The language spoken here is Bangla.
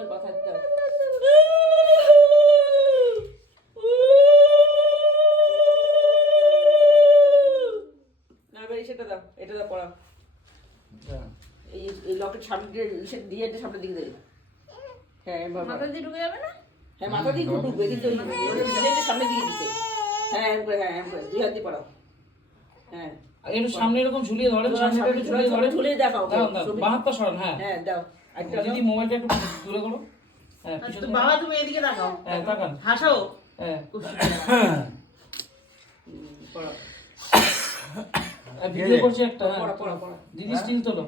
ওর মাথায় দাও। না এবার সেটা দাও, এটা দাও পড়াও। এই লকেট সামনে দিয়ে এটা সামনের দিকে দেবে। হ্যাঁ মাথা দিয়ে ঢুকে যাবে না? হ্যাঁ মাথা দিয়ে খুব ঢুকবে, কিন্তু সামনের দিকে দিতে। হ্যাঁ এম করে, হ্যাঁ এম করে 2 হাত দিয়ে পড়াও। হ্যাঁ একটু সামনে এরকম ঝুলিয়ে ধরে, সামনে একটু ঝুলিয়ে ধরে, ঝুলিয়ে দেখাও। দাও দাও, বাঁ হাতটা সরান। হ্যাঁ হ্যাঁ দাও। দিদি মোবাইলটা একটু দূরে করো। হ্যাঁ আচ্ছা, পিছনে বাবা তুমি এদিকে দেখাও। হ্যাঁ তাকান। হাসাও। হ্যাঁ পড়াও। ভিডিও করছি একটা। পড়া পড়া পড়া। দিদি স্টিল তোলো।